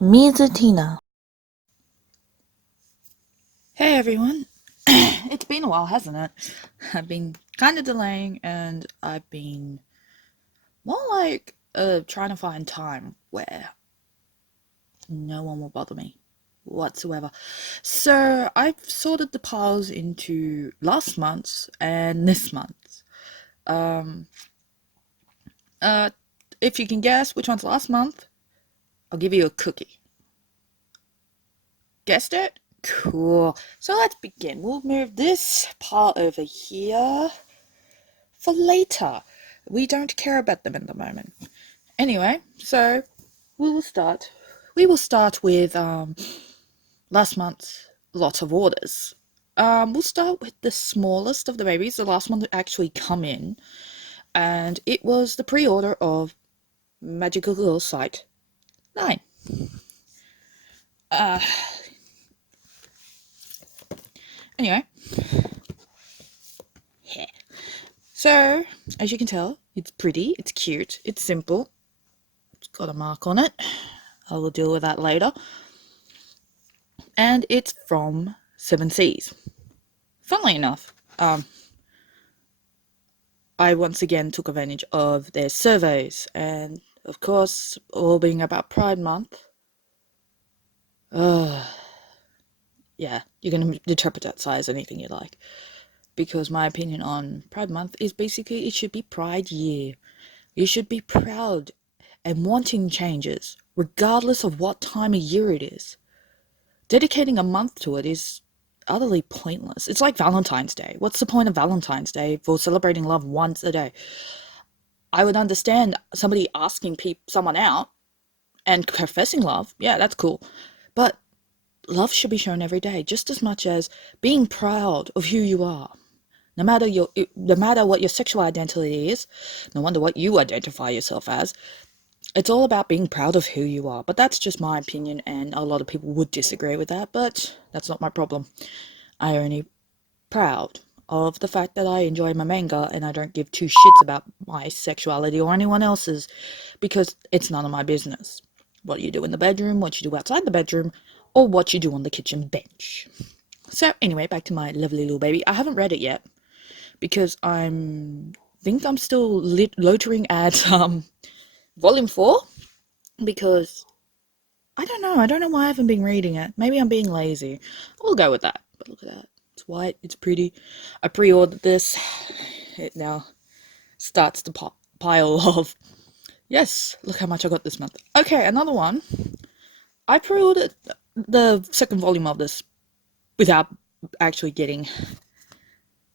Mizutina. Hey everyone. It's been a while, hasn't it? I've been kind of delaying and I've been more like trying to find time where no one will bother me whatsoever. So I've sorted the piles into last month's and this month's. Um uh if you can guess which one's last month, I'll give you a cookie. Guessed it? Cool. So let's begin. We'll move this pile over here for later. We don't care about them in the moment. Anyway, so we will start. We will start with last month's lot of orders. We'll start with the smallest of the babies, the last one to actually come in, and it was the pre-order of Magical Girl Site 9. Uh, anyway, yeah. So, as you can tell, it's pretty, it's cute, it's simple, it's got a mark on it. I will deal with that later. And it's from Seven Seas. Funnily enough, I once again took advantage of their surveys, and of course, all being about Pride Month, uh, yeah, you can interpret that size anything you like. Because my opinion on Pride Month is basically it should be Pride Year. You should be proud and wanting changes, regardless of what time of year it is. Dedicating a month to it is utterly pointless. It's like Valentine's Day. What's the point of Valentine's Day for celebrating love once a day? I would understand somebody asking someone out and professing love. Yeah, that's cool. But love should be shown every day, just as much as being proud of who you are. No matter what your sexual identity is, no matter what you identify yourself as, it's all about being proud of who you are. But that's just my opinion, and a lot of people would disagree with that, but that's not my problem. I only proud of the fact that I enjoy my manga and I don't give two shits about my sexuality or anyone else's because it's none of my business. What you do in the bedroom, what you do outside the bedroom, or what you do on the kitchen bench. So anyway, back to my lovely little baby. I haven't read it yet because I'm still loitering at volume 4 because I don't know why I haven't been reading it. Maybe I'm being lazy. We'll go with that. But look at that. It's white, it's pretty. I pre-ordered this. It now starts the pile of, yes, look how much I got this month. Okay, another one. I pre-ordered the second volume of this without actually getting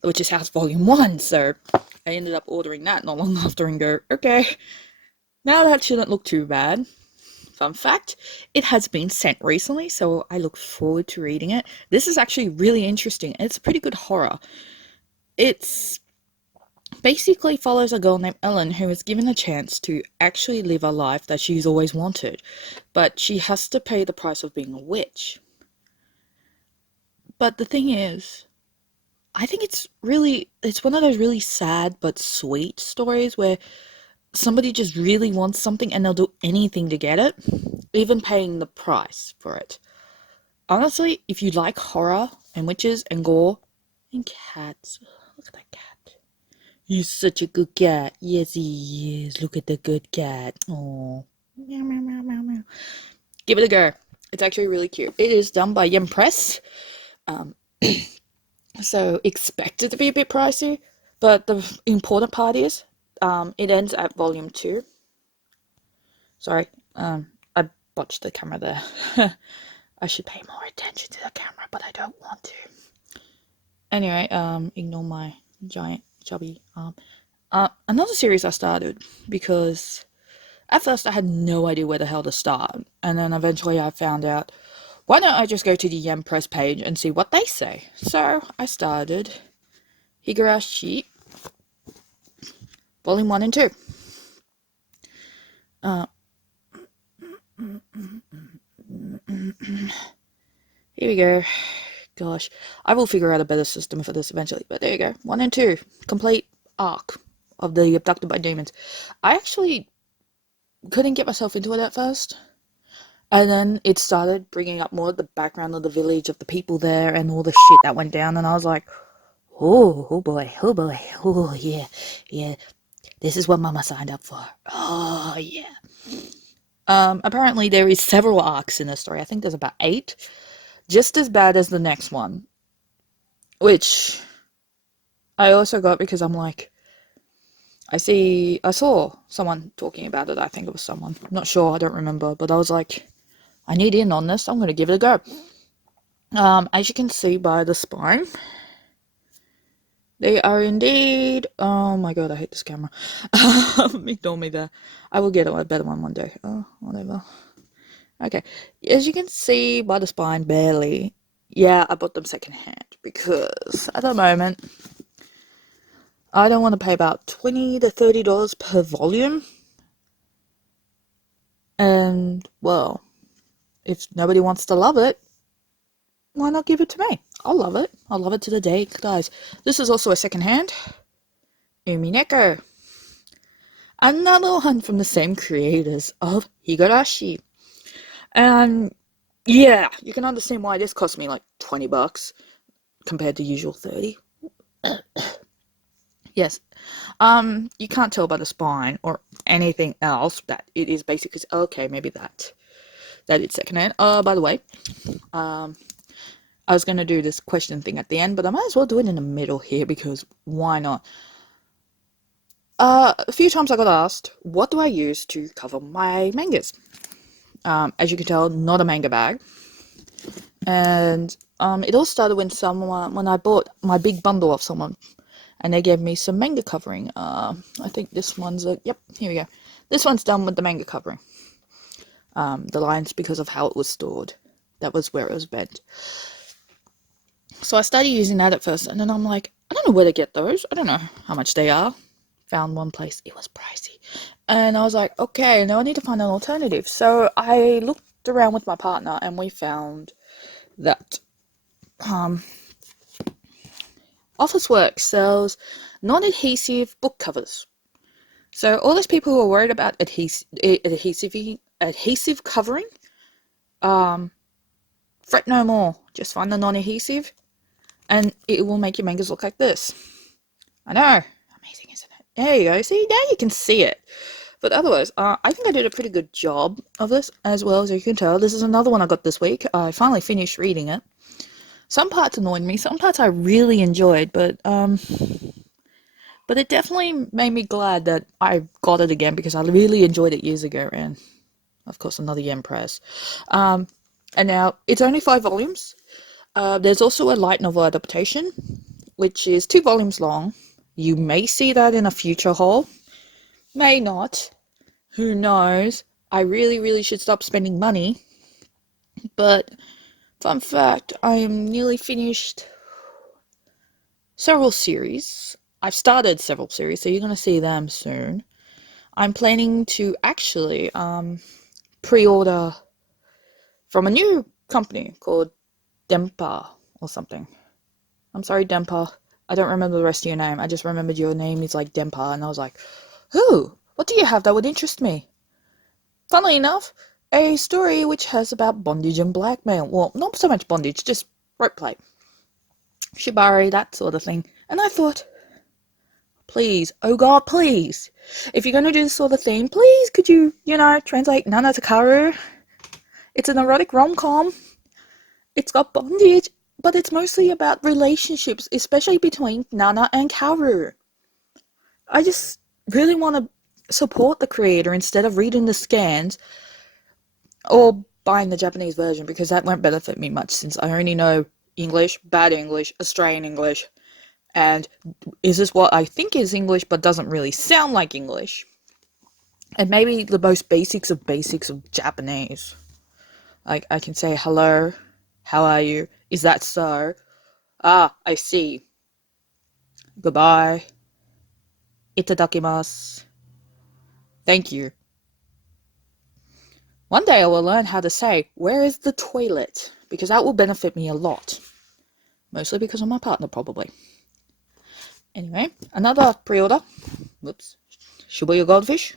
which is House Volume 1, so I ended up ordering that not long after and go, okay, now that shouldn't look too bad. Fun fact, it has been sent recently, so I look forward to reading it. This is actually really interesting. It's pretty good horror. It's basically follows a girl named Ellen who is given a chance to actually live a life that she's always wanted, but she has to pay the price of being a witch. But the thing is, I think it's one of those really sad but sweet stories where somebody just really wants something and they'll do anything to get it, even paying the price for it. Honestly, if you like horror and witches and gore and cats, look at that cat. He's such a good cat. Yes, he is. Look at the good cat. Oh, meow meow meow meow meow. Give it a go. It's actually really cute. It is done by Yum Press, um, so expect it to be a bit pricey. But the important part is, it ends at volume 2. Sorry, I botched the camera there. I should pay more attention to the camera, but I don't want to. Anyway, ignore my giant chubby arm. Another series I started because at first I had no idea where the hell to start, and then eventually I found out why don't I just go to the Yen Press page and see what they say. So I started Higurashi Volume 1 and 2. Uh, Here we go. Gosh, I will figure out a better system for this eventually, but there you go. 1 and 2. Complete arc of the Abducted by Demons. I actually couldn't get myself into it at first, And then it started bringing up more of the background of the village, of the people there, and all the shit that went down. And I was like, oh boy, oh boy, oh yeah, yeah. This is what Mama signed up for. Oh yeah. Apparently there is several arcs in the story. I think there's about 8, just as bad as the next one, which I also got because I'm like, I saw someone talking about it. I think it was someone. I'm not sure. I don't remember. But I was like, I need in on this. I'm gonna give it a go. As you can see by the spine, they are indeed. Oh my god, I hate this camera. Ignore me there. I will get a better one day. Oh, whatever. Okay, as you can see by the spine, barely. Yeah, I bought them secondhand because at the moment I don't want to pay about $20 to $30 per volume. And well, if nobody wants to love it, why not give it to me? I'll love it. I'll love it to the day it dies. This is also a secondhand. Umineko. Another one from the same creators of Higurashi. And yeah, you can understand why this cost me like $20 compared to usual 30. Yes. You can't tell by the spine or anything else that it is basically okay, maybe that it's secondhand. By the way, I was gonna do this question thing at the end, but I might as well do it in the middle here because why not? A few times I got asked, what do I use to cover my mangas? As you can tell, not a manga bag. And it all started when I bought my big bundle off someone, and they gave me some manga covering. I think this one's yep, here we go. This one's done with the manga covering. The lines because of how it was stored. That was where it was bent. So I started using that at first, and then I'm like, I don't know where to get those. I don't know how much they are. Found one place. It was pricey. And I was like, okay, now I need to find an alternative. So I looked around with my partner, and we found that Officeworks sells non-adhesive book covers. So all those people who are worried about adhesive covering, fret no more. Just find the non-adhesive, and it will make your mangas look like this. I know, amazing, isn't it? There you go. See, now you can see it. But otherwise, I think I did a pretty good job of this, as well as you can tell. This is another one I got this week. I finally finished reading it. Some parts annoyed me, some parts I really enjoyed, but it definitely made me glad that I got it again because I really enjoyed it years ago, and of course another yen price. And now it's only 5 volumes. There's also a light novel adaptation, which is 2 volumes long. You may see that in a future haul. May not. Who knows? I really should stop spending money. But, fun fact, I am nearly finished several series. I've started several series, so you're going to see them soon. I'm planning to actually pre-order from a new company called Dempa or something. I'm sorry, Dempa. I don't remember the rest of your name. I just remembered your name is like Dempa, and I was like, who? What do you have that would interest me? Funnily enough, a story which has about bondage and blackmail. Well, not so much bondage, just rope play. Shibari, that sort of thing. And I thought, please, oh god, please. If you're going to do this sort of thing, please could you, translate Nana Takaru? It's an erotic rom-com. It's got bondage, but it's mostly about relationships, especially between Nana and Kaoru. I just really want to support the creator instead of reading the scans or buying the Japanese version, because that won't benefit me much since I only know English, bad English, Australian English, and is this what I think is English but doesn't really sound like English, and maybe the most basics of Japanese. Like, I can say hello, how are you, is that so, ah, I see, goodbye, itadakimasu, thank you. One day I will learn how to say, where is the toilet? Because that will benefit me a lot. Mostly because of my partner, probably. Anyway, another pre-order. Whoops. Shibuya goldfish.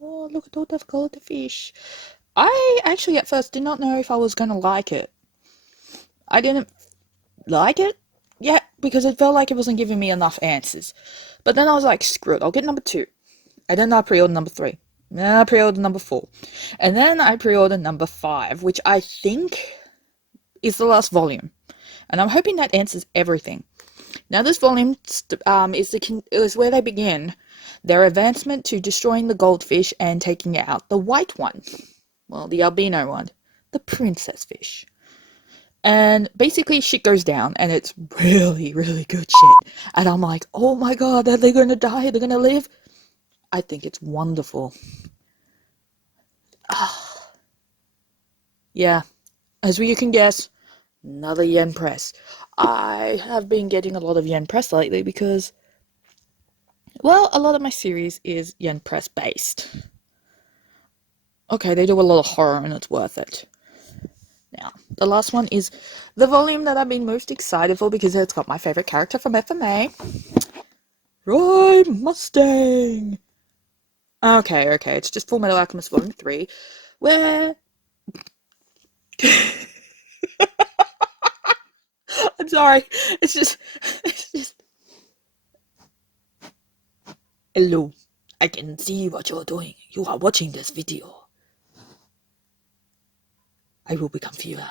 Oh, look at all the goldfish. I actually at first did not know if I was going to like it. I didn't like it yet because it felt like it wasn't giving me enough answers. But then I was like, screw it, I'll get number 2. And then I pre-ordered number 3. And then I pre-ordered number 4. And then I pre-ordered number 5, which I think is the last volume. And I'm hoping that answers everything. Now this volume is where they begin their advancement to destroying the goldfish and taking out the white one. Well, the albino one. The princess fish. And basically shit goes down and it's really, really good shit. And I'm like, oh my god, are they going to die? Are they going to live? I think it's wonderful. Yeah, as you can guess, another yen press. I have been getting a lot of yen press lately because, well, a lot of my series is yen press based. Okay, they do a lot of horror and it's worth it. Now, the last one is the volume that I've been most excited for because it's got my favorite character from FMA, Roy Mustang. Okay, it's just Full Metal Alchemist Volume 3, where... I'm sorry, it's just... Hello, I can see what you're doing. You are watching this video. I will become fewer.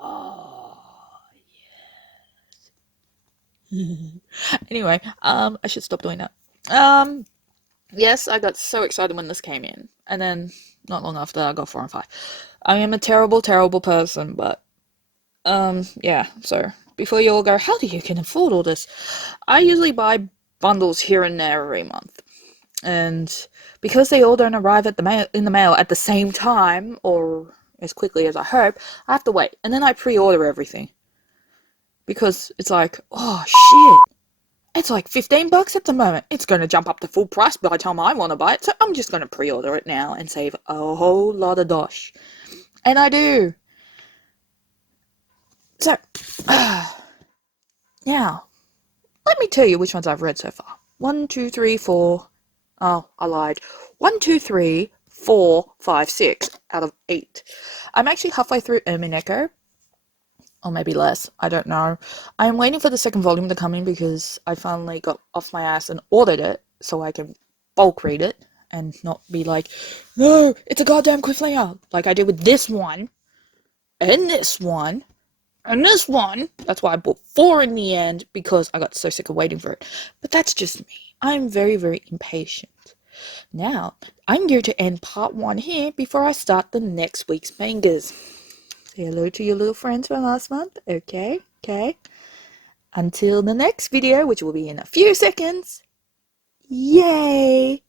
Oh, yes. Anyway, I should stop doing that. Yes, I got so excited when this came in, and then not long after I got 4 and 5. I am a terrible, terrible person, but yeah. So before you all go, how do you can afford all this? I usually buy bundles here and there every month, and because they all don't arrive at in the mail at the same time or as quickly as I hope, I have to wait, and then I pre-order everything because it's like, oh shit. It's like $15 at the moment. It's going to jump up to full price by the time I want to buy it. So I'm just going to pre-order it now and save a whole lot of dosh. And I do. So, now, let me tell you which ones I've read so far. 1, 2, 3, 4. Oh, I lied. 1, 2, 3, 4, 5, 6 out of 8. I'm actually halfway through Echo. Or maybe less, I don't know. I'm waiting for the second volume to come in because I finally got off my ass and ordered it so I can bulk read it and not be like, no, it's a goddamn cliffhanger, like I did with this one, and this one, and this one. That's why I bought 4 in the end, because I got so sick of waiting for it. But that's just me. I'm very, very impatient. Now, I'm going to end part 1 here before I start the next week's mangas. Say hello to your little friends from last month. Okay. Until the next video, which will be in a few seconds. Yay!